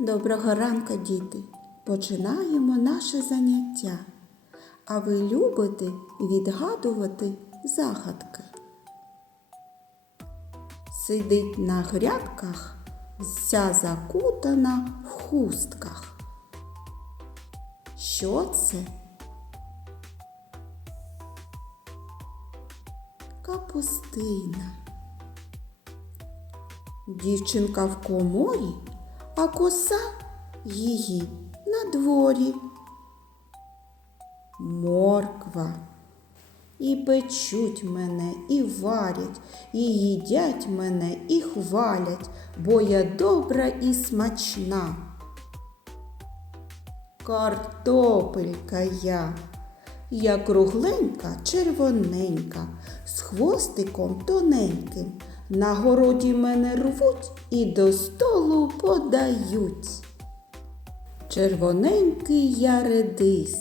Доброго ранку, діти! Починаємо наше заняття. А ви любите відгадувати загадки? Сидить на грядках, вся закутана в хустках. Що це? Капустина. Дівчинка в коморі, а коса її на дворі. Морква. І печуть мене, і варять, і їдять мене, і хвалять, бо я добра і смачна. Картопелька я. Я кругленька, червоненька, з хвостиком тоненьким. На городі мене рвуть і до столу подають. Червоненький я редис.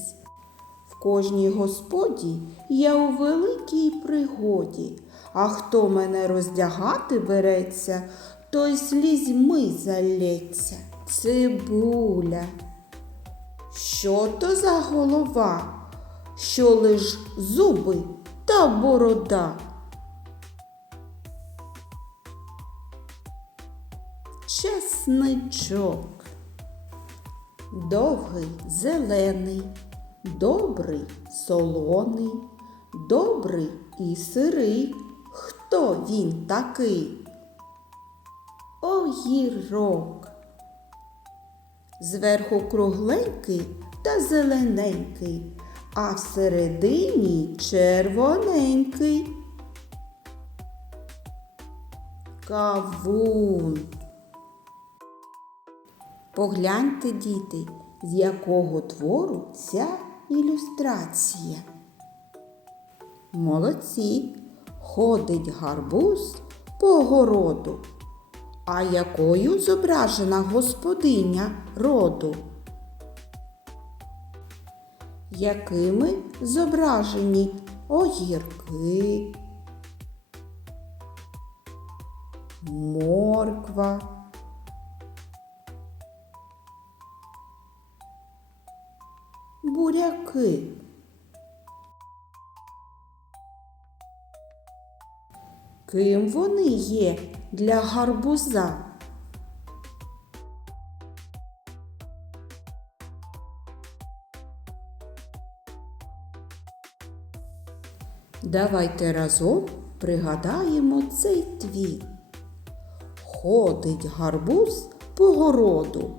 В кожній господі я у великій пригоді. А хто мене роздягати береться, той слізьми залється. Цибуля. Що то за голова, що лиш зуби та борода? Чесничок. Довгий зелений, добрий солоний, добрий і сирий. Хто він такий? Огірок. Зверху кругленький та зелененький, а всередині червоненький. Кавун. Погляньте, діти, з якого твору ця ілюстрація. Молодці, ходить гарбуз по городу. А якою зображена господиня роду? Якими зображені огірки, морква, буряки? Ким вони є для гарбуза? Давайте разом пригадаємо цей твір. Ходить гарбуз по городу,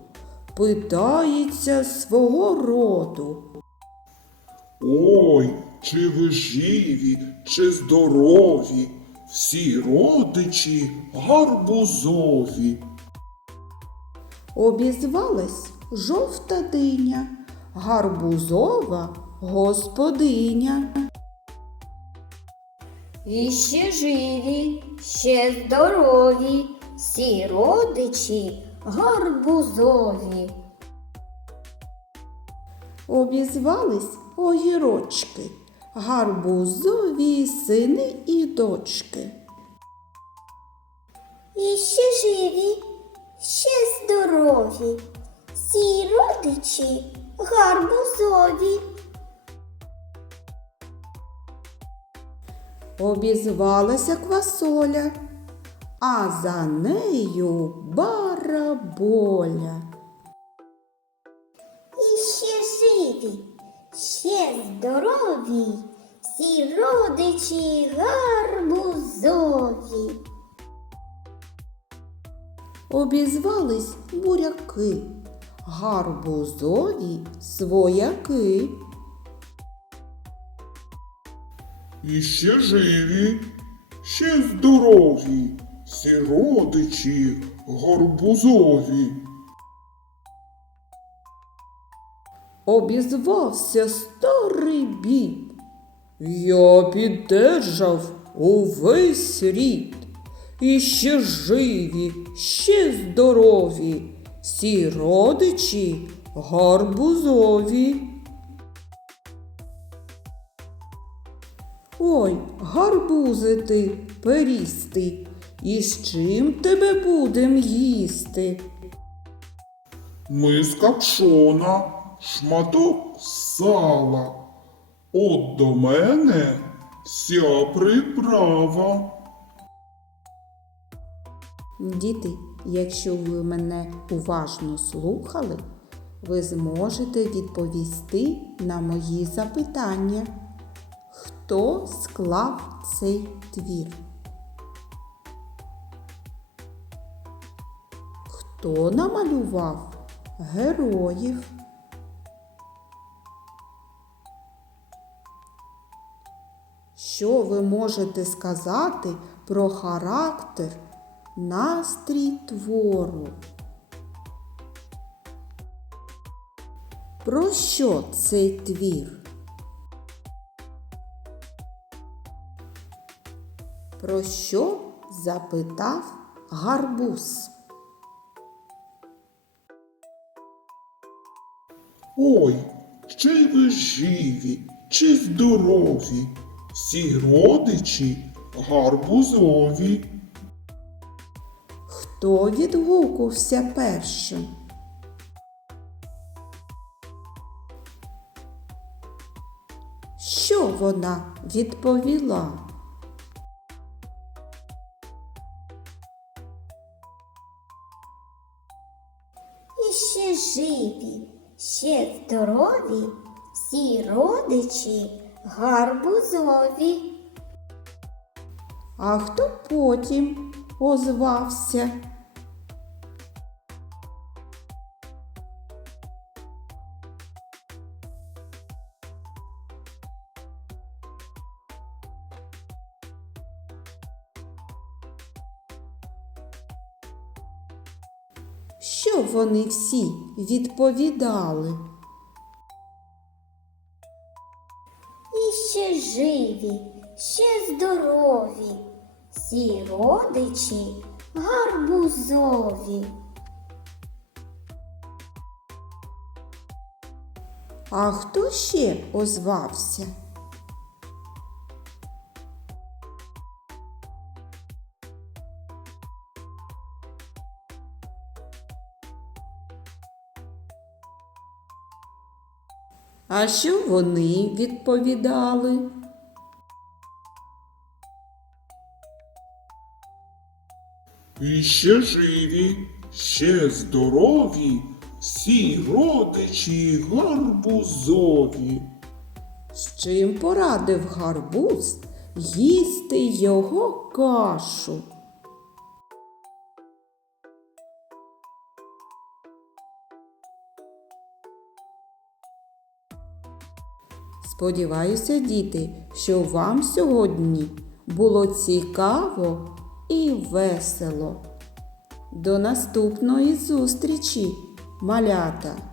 питається свого роду. Ой, чи ви живі, чи здорові, всі родичі гарбузові. Обізвалась жовта диня, гарбузова господиня. І ще живі, ще здорові, всі родичі гарбузові. Обізвались огірочки, гарбузові сини і дочки. І ще живі, ще здорові, всі родичі гарбузові. Обізвалася квасоля, а за нею бараболя. І ще живі, ще здорові, всі родичі гарбузові. Обізвались буряки, гарбузові свояки. І ще живі, ще здорові, всі родичі гарбузові. Обізвався старий бід. Я піддержав увесь рід. І ще живі, ще здорові, всі родичі гарбузові. Ой, гарбузи ти, перістий, і з чим тебе будем їсти? миска пшона, шматок сала. От до мене вся приправа. Діти, якщо ви мене уважно слухали, ви зможете відповісти на мої запитання. Хто склав цей твір? Хто намалював героїв? Що ви можете сказати про характер, настрій твору? Про що цей твір? Про що запитав гарбуз? Ой, чи ви живі, чи здорові, всі родичі гарбузові. Хто відгукувався першим? Що вона відповіла? І ще живі, ще здорові, всі родичі гарбузові. А хто потім озвався? Що вони всі відповідали? І ще живі, ще здорові, всі родичі гарбузові. А хто ще озвався? А що вони відповідали? І ще живі, ще здорові, всі родичі гарбузові. З чим порадив гарбуз їсти його кашу? Сподіваюся, діти, що вам сьогодні було цікаво і весело. До наступної зустрічі, малята!